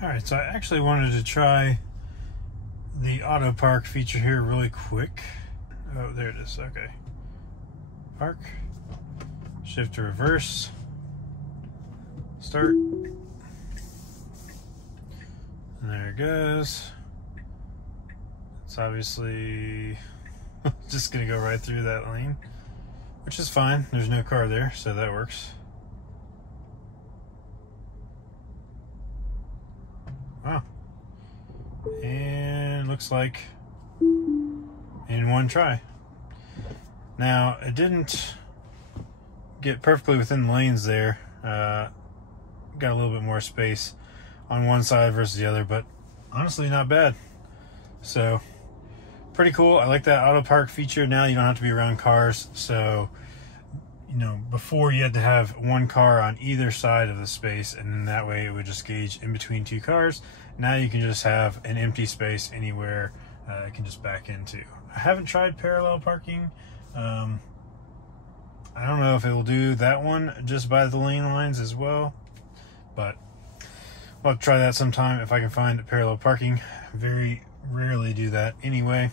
Alright, so I actually wanted to try the auto park feature here really quick. Oh, there it is. Okay. Park. Shift to reverse. Start. And there it goes. It's obviously just going to go right through that lane, which is fine. There's no car there, so that works. Wow. And looks like in one try. Now, it didn't get perfectly within the lanes there. Got a little bit more space on one side versus the other, but honestly not bad. So pretty cool. I like that auto park feature. Now you don't have to be around cars. So, you know, before you had to have one car on either side of the space, and then that way it would just gauge in between two cars. Now you can just have an empty space anywhere it can just back into. I haven't tried parallel parking. I don't know if it will do that one just by the lane lines as well, but I'll try that sometime if I can find parallel parking. Very rarely do that anyway.